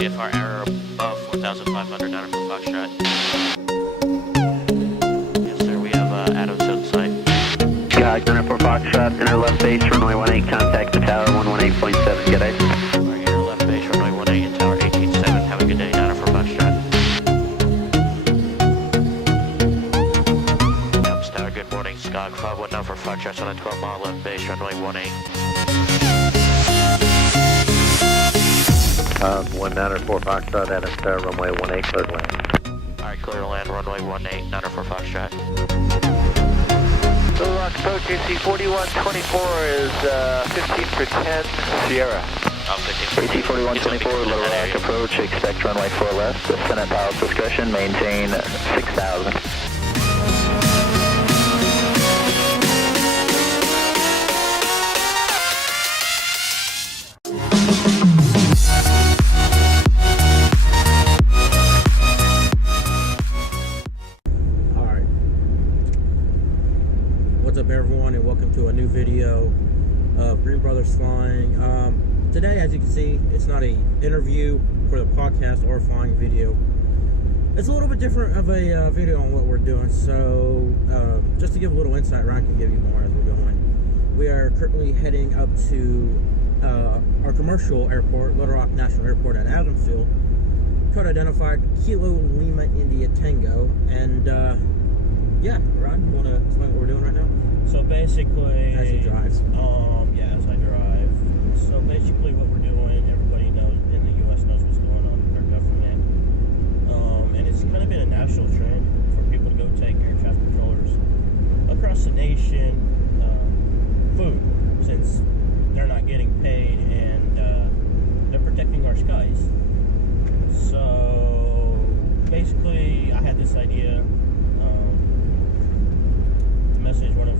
VFR error above 4,500 down for Foxtrot. Yes, sir. We have Adams on site. Sky, Gunner for Foxtrot, inner left base, runway 18, contact the tower, 118.7, good day. We're inner left base, runway 18 and tower 18.7. Have a good day, Donna for Foxtrot. Adams Tower, good morning. Skog 519 for Foxtrot on a 12-mile left base, runway 18. 194 Foxtrot, Adams Tower, runway 18, clear to land. Alright, clear to land, runway 18, 94 Foxtrot. Little Rock approach, AC 4124 is 15 for 10, Sierra. AC 4124, Little Rock approach, expect runway 4 left, descend at pilot's discretion, maintain 6,000. What's up, everyone, and welcome to a new video of Green Brothers Flying. Today, as you can see, it's not a interview for the podcast or a flying video. It's a little bit different of a video on what we're doing. So just to give a little insight, Ryan can give you more as we're going. We are currently heading up to our commercial airport, Little Rock National Airport at Adamsville, code identified Kilo Lima India Tango. And yeah, Ryan, you want to explain what we're doing right now? So basically, as he drives. Yeah, as I drive. So basically, what we're doing, everybody knows in the U.S. knows what's going on with our government, and it's kind of been a national trend for people to go take air traffic controllers across the nation, food, since they're not getting paid and they're protecting our skies. So basically, I had this idea. Message one of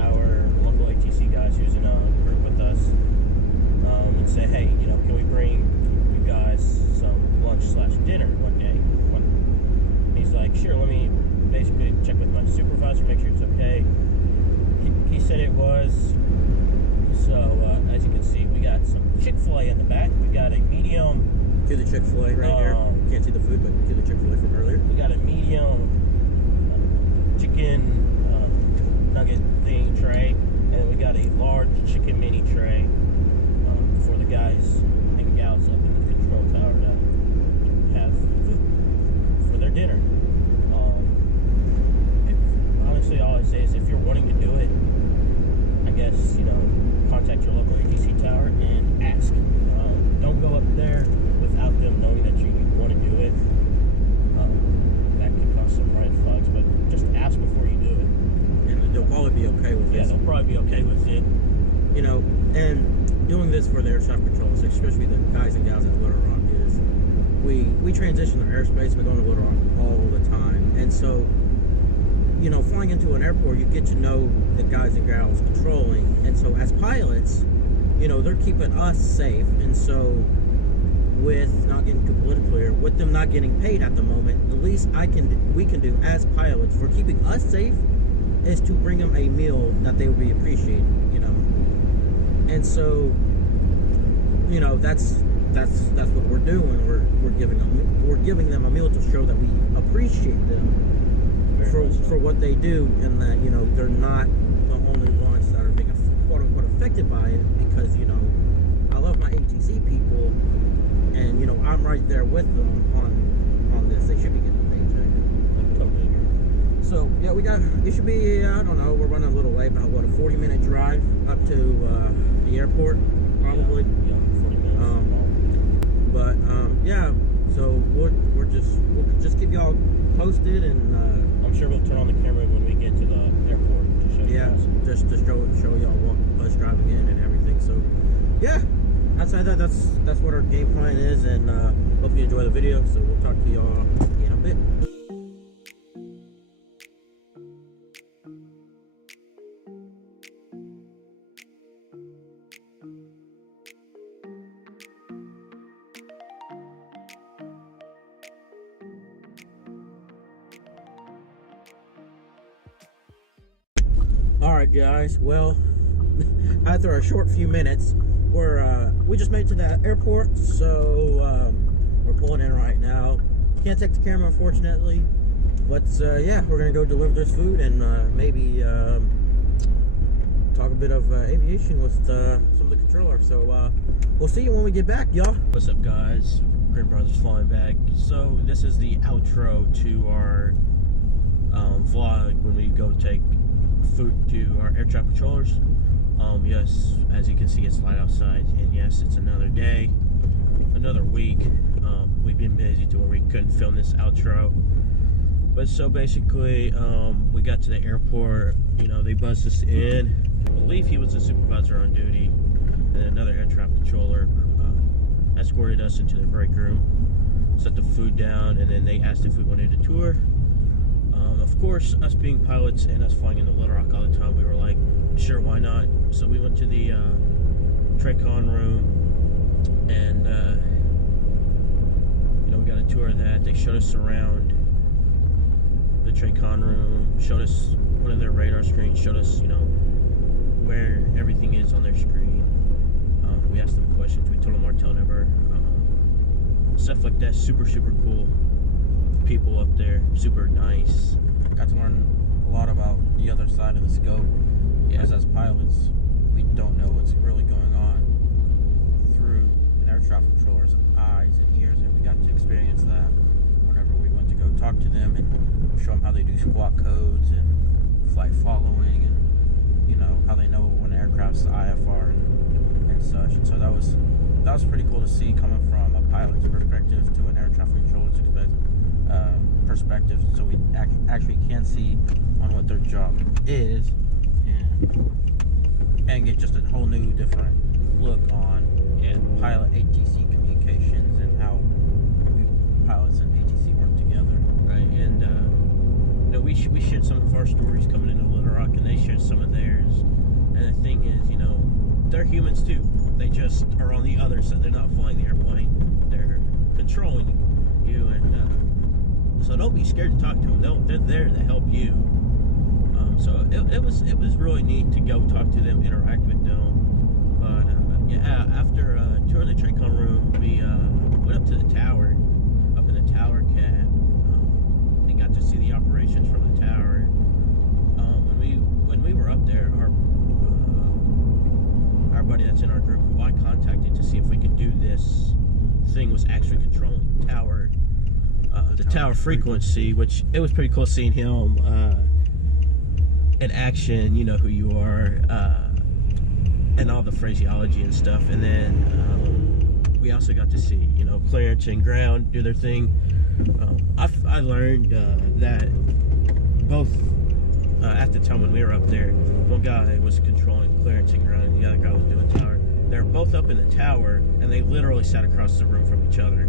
our local ATC guys who's in a group with us and say, hey, you know, can we bring you guys some lunch/dinner one day? He's like, sure, let me basically check with my supervisor, make sure it's okay. He said it was. So as you can see, we got some Chick-fil-A in the back. We got a medium. Do the Chick-fil-A right here. Can't see the food, but do the Chick-fil-A from earlier. We got a medium chicken nugget thing tray, and we got a large chicken mini tray for the guys and gals up in the control tower to have food for their dinner. Honestly, all I say is if you're wanting to do it, I guess, you know, contact your local ATC tower and ask. Don't go up there without them knowing that you want to do it. That could cause some red flags, but just ask before you do it. They'll probably be okay with this. Yeah, they'll probably be okay with it. You know, and doing this for the air traffic controllers, especially the guys and gals at Little Rock, is we transition to airspace. We're going to Little Rock all the time. And so, you know, flying into an airport, you get to know the guys and gals controlling. And so as pilots, you know, they're keeping us safe. And so with, not getting too political here, with them not getting paid at the moment, the least we can do as pilots for keeping us safe is to bring them a meal that they will be appreciating, you know. And so, you know, that's what we're doing. We're giving them a meal to show that we appreciate them for what they do, and that, you know, they're not the only ones that are being quote unquote affected by it, because, you know, I love my ATC people, and, you know, I'm right there with them on this. They should be getting a paycheck. Totally agree. So, yeah, it should be, I don't know, we're running a little late, about, what, a 40-minute drive up to the airport, probably? Yeah, 40 minutes. Yeah, so we'll just keep y'all posted, and I'm sure we'll turn on the camera when we get to the airport to show you guys. just to show y'all what us driving in and everything. So, yeah, outside that, that's what our game plan is, and hope you enjoy the video, so we'll talk to y'all in a bit. Alright guys, well, after a short few minutes, we just made it to that airport, so can't take the camera, unfortunately. But yeah, we're gonna go deliver this food and maybe talk a bit of aviation with some of the controllers. So we'll see you when we get back, y'all. What's up, guys? Green Brothers flying back. So this is the outro to our vlog when we go take food to our air traffic controllers. Yes, as you can see, it's light outside, and yes, it's another day, another week. We've been busy to where we couldn't film this outro. But so basically, we got to the airport. You know, they buzzed us in. I believe he was the supervisor on duty, and another air traffic controller escorted us into the break room, set the food down, and then they asked if we wanted a tour. Of course, us being pilots and us flying into Little Rock all the time, we were like, sure, why not? So we went to the tracon room, and you know, we got a tour of that. They showed us around the tracon room, showed us one of their radar screens, showed us, you know, where everything is on their screen. We asked them questions. We told them our tail number, stuff like that. Super cool people up there, super nice. Got to learn a lot about the other side of the scope. Yeah. As pilots, we don't know what's really going on through an air traffic controller's eyes and ears, and we got to experience that whenever we went to go talk to them and show them how they do squawk codes and flight following, and you know how they know when an aircraft's IFR and such. And so that was pretty cool to see, coming from a pilot's perspective to an air traffic controller's perspective, so we actually can see on what their job is, and get just a whole new different look on pilot ATC communications and how we pilots and ATC work together. Right, and you know, we shared some of our stories coming into Little Rock, and they shared some of theirs. And the thing is, you know, they're humans too. They just are on the other side. They're not flying the airplane. They're controlling you, and so don't be scared to talk to them. They're there to help you. So it was really neat to go talk to them, interact with them. But yeah, after touring the tracon room, we went up to the tower, up in the tower cab, and got to see the operations from the tower. When we were up there, our buddy that's in our group, who I contacted to see if we could do this thing, was actually controlling the tower. The tower frequency, which it was pretty cool seeing him in action. You know who you are, and all the phraseology and stuff. And then we also got to see, you know, clearance and ground do their thing. I learned that both at the time when we were up there, one guy was controlling clearance and ground, and the other guy was doing tower. They were both up in the tower, and they literally sat across the room from each other.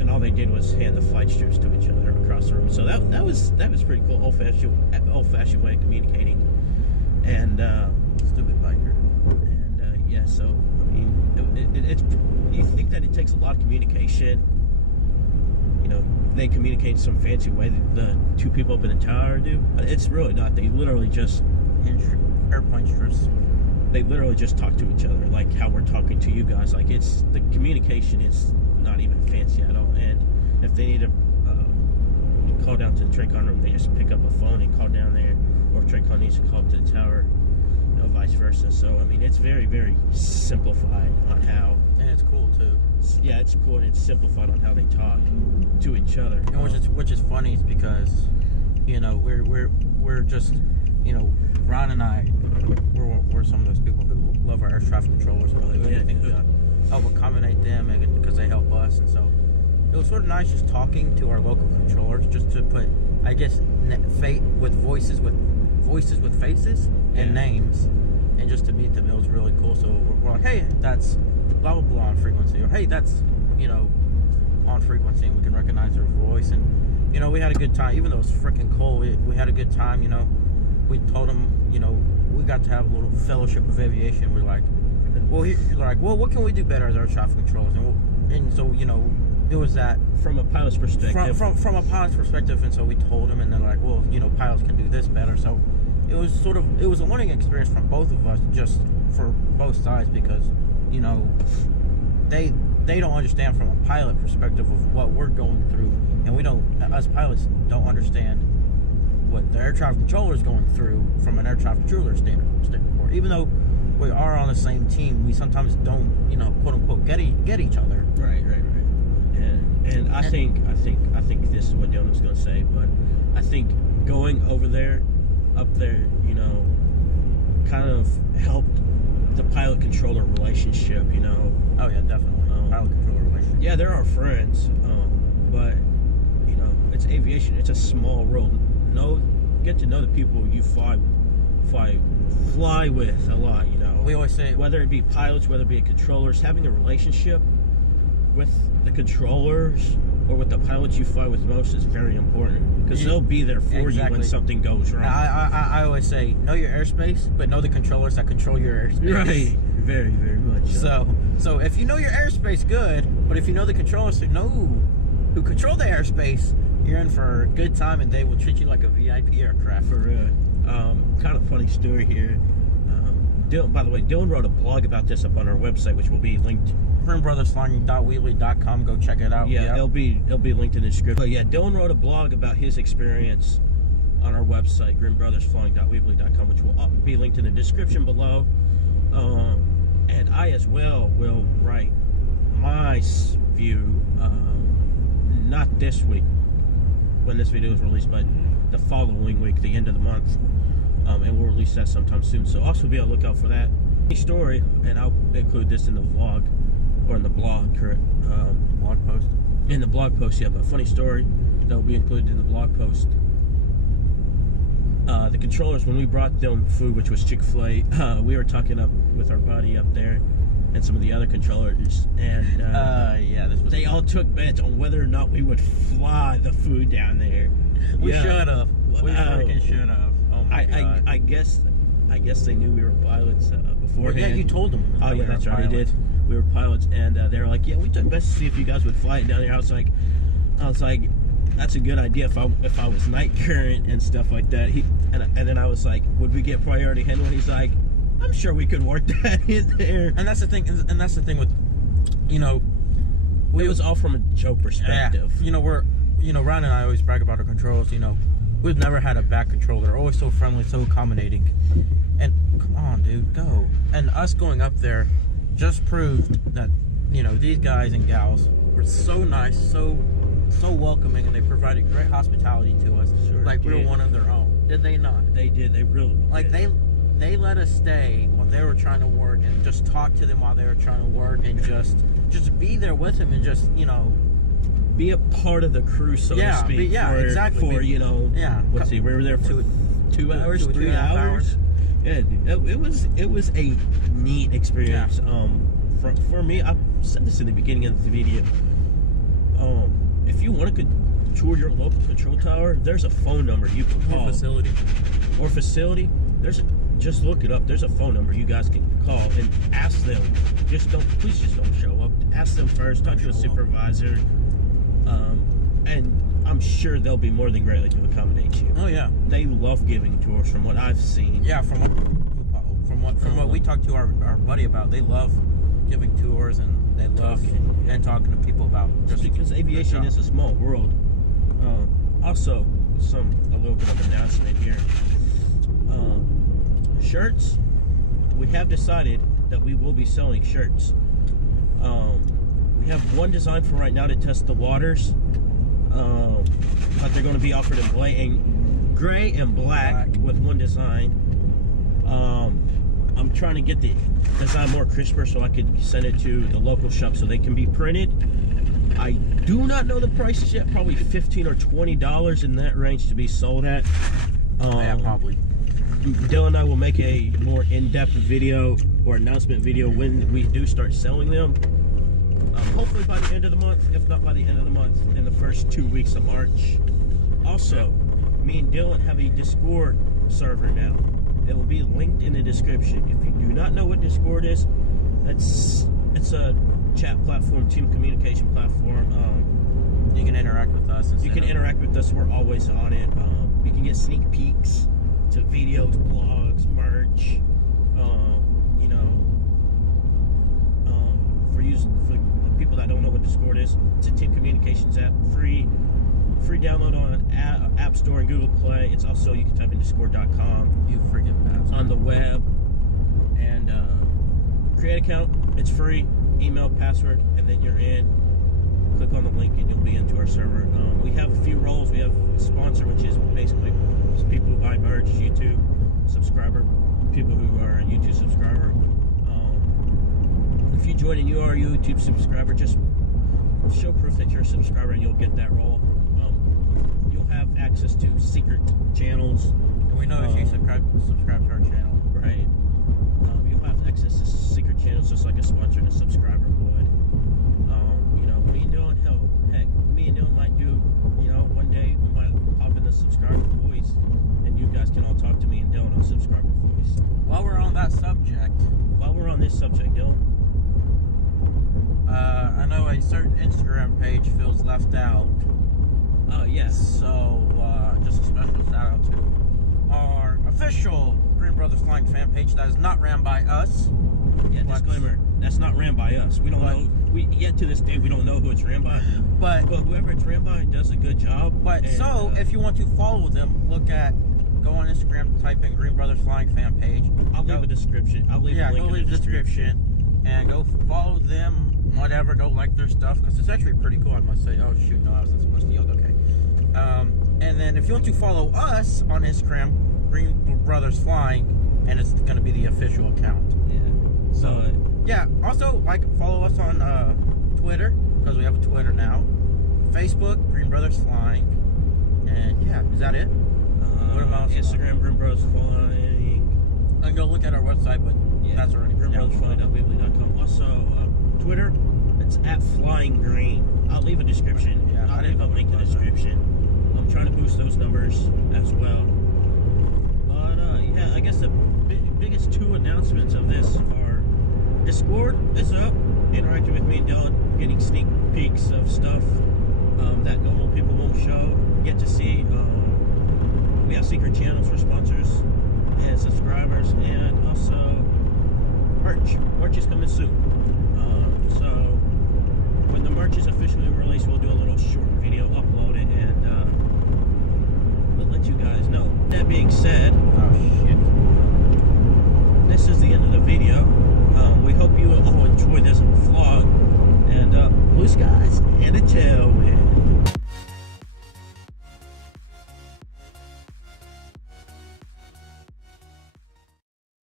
And all they did was hand the flight strips to each other across the room. So that was pretty cool, old-fashioned way of communicating. And Stupid biker. And yeah, so I mean, it's you think that it takes a lot of communication. You know, they communicate in some fancy way that the two people up in the tower do. But it's really not. They literally just Airplane strips. They literally just talk to each other like how we're talking to you guys. Like, it's the communication is not even fancy at all. And if they need to call down to the tracon room, they just pick up a phone and call down there. Or if tracon needs to call up to the tower, you know, vice versa. So I mean, it's very simplified on how. And it's cool too. Yeah, it's cool, and it's simplified on how they talk to each other. And which is funny, is because, you know, we're just, you know, Ron and I, we're some of those people who love our air traffic controllers, really do anything to help accommodate them, and because they help us. And so it was sort of nice just talking to our local controllers, just to put, I guess, voices with faces and names, and just to meet them. It was really cool. So we're like, hey, that's blah blah blah on frequency, or hey, that's, you know, on frequency, and we can recognize their voice. And you know, we had a good time, even though it was freaking cold. We had a good time. You know, we told them, you know, we got to have a little fellowship of aviation. We're like, well, what can we do better as air traffic controllers? And so, you know, it was that from a pilot's perspective. From a pilot's perspective, and so we told them, and they're like, well, you know, pilots can do this better. So it was a learning experience from both of us, just for both sides, because, you know, they they don't understand from a pilot perspective of what we're going through, and we don't, us pilots don't understand what the air traffic controller is going through from an air traffic controller standpoint. Even though we are on the same team, we sometimes don't, quote unquote, get each other. Right. And I think this is what Dillon was going to say, but I think going over there, up there, kind of helped the pilot controller relationship. Oh yeah, definitely. Pilot controller relationship. Yeah, they're our friends, but it's aviation. It's a small world. Get to know the people you fly with a lot. We always say, whether it be pilots, whether it be controllers, having a relationship with the controllers or with the pilots you fly with most is very important, because they'll be there for you when something goes wrong. I always say, know your airspace, but know the controllers that control your airspace. Right, very, very much. So if you know your airspace, good. But if you know the controllers who control the airspace, you're in for a good time, and they will treat you like a VIP aircraft. For real. Kind of funny story here. By the way, Dillon wrote a blog about this up on our website, which will be linked. GrimBrothersFlying.weebly.com. Go check it out. Yeah, it'll be linked in the description. But yeah, Dillon wrote a blog about his experience on our website, GrimBrothersFlying.weebly.com, which will be linked in the description below. And I as well will write my view, not this week when this video is released, but the following week, the end of the month. And we'll release that sometime soon. So also be on the lookout for that story, and I'll include this in the vlog, or in the blog, correct? Blog post. In the blog post, yeah. But funny story that will be included in the blog post. The controllers, when we brought them food, which was Chick-fil-A, we were talking up with our buddy up there and some of the other controllers, and they all took bets on whether or not we would fly the food down there. We should have. We freaking should have. Oh my God. I guess they knew we were pilots beforehand. Well, yeah, you told them. Oh yeah, that's right. They did. We were pilots, and they were like, "Yeah, we took best to see if you guys would fly it down there." I was like, "That's a good idea if I was night current and stuff like that." And then I was like, "Would we get priority handling?" He's like, "I'm sure we could work that in there." And that's the thing. And that's the thing with, it was all from a joke perspective. Yeah. Ryan and I always brag about our controls. We've never had a bad controller. They're always so friendly, so accommodating. And come on, dude, go. And us going up there just proved that, these guys and gals were so nice, so welcoming, and they provided great hospitality to us. Sure like did. we were one of their own. Did they not? They did. They really did. They let us stay while they were trying to work, and just talk to them while they were trying to work, and just be there with them, and just, be a part of the crew, so to speak. Exactly. We were there for 2 hours, 3 hours. Yeah, it was a neat experience. Yeah. For me, I said this in the beginning of the video. If you want to tour your local control tower, there's a phone number you can call. Or facility. Just look it up. There's a phone number you guys can call and ask them. Please just don't show up. Ask them first. Talk to a supervisor. And I'm sure they'll be more than greatly to accommodate you. Oh yeah, they love giving tours, from what I've seen. Yeah, from what we talked to our buddy about, they love giving tours, and they love talking to people about just because aviation is a small world. Also, a little bit of announcement here. Shirts. We have decided that we will be selling shirts. We have one design for right now to test the waters, but they're going to be offered in gray and black with one design. I'm trying to get the design more crisper so I could send it to the local shop so they can be printed. I do not know the prices yet. Probably $15 or $20 in that range to be sold at. Yeah, probably. Dillon and I will make a more in-depth video or announcement video when we do start selling them. Hopefully by the end of the month, if not by the end of the month, in the first 2 weeks of March. Also, me and Dillon have a Discord server now. It will be linked in the description. If you do not know what Discord is, it's a chat platform, team communication platform. You can interact with us. You can interact with us. We're always on it. You can get sneak peeks to videos, blogs, merch. For the people that don't know what Discord is, it's a team communications app, free download on App Store and Google Play. It's also, you can type in discord.com. You freaking bastard. On the web. And create an account. It's free. Email, password, and then you're in. Click on the link and you'll be into our server. We have a few roles. We have a sponsor, which is basically people who buy merch, YouTube subscriber, people who are a YouTube subscriber. If you join and you are a YouTube subscriber, just show proof that you're a subscriber and you'll get that role. You'll have access to secret channels. And we know if you subscribe to our channel. Right. You'll have access to secret channels just like a sponsor and a subscriber would. You know, me and Dillon, heck, me and Dillon might do, you know, one day we might pop in the subscriber voice and you guys can all talk to me and Dillon on subscriber voice. While we're on that subject, Dillon, I know a certain Instagram page feels left out. oh yes. So, just a special shout out to our official Green Brothers Flying fan page that is not ran by us. Yeah, disclaimer, that's not ran by us. We don't know, yet to this day, we don't know who it's ran by. But whoever it's ran by does a good job. But and, so, if you want to follow them, go on Instagram, type in Green Brothers Flying fan page. I'll leave a description. I'll leave a link in the description. And go follow them, whatever, go like their stuff, because it's actually pretty cool, I must say. Oh, shoot, no, I wasn't supposed to yell, okay. And then if you want to follow us on Instagram, Green Brothers Flying, and it's going to be the official account. Yeah. So, yeah, also, follow us on Twitter, because we have a Twitter now. Facebook, Green Brothers Flying. And, yeah, is that it? What about Instagram, Green Brothers Flying? And go look at our website, but that's already greenbrothersflying.weebly.com. Also, Twitter, it's @FlyingGreen. I'll leave a description. Yeah, I'll leave a link in the description. I'm trying to boost those numbers as well. But yeah, I guess the biggest two announcements of this are Discord is up, interacting with me and Dillon, getting sneak peeks of stuff that normal people won't get to see. We have secret channels for sponsors and subscribers, and also merch. Merch is coming soon. So when the merch is officially released, we'll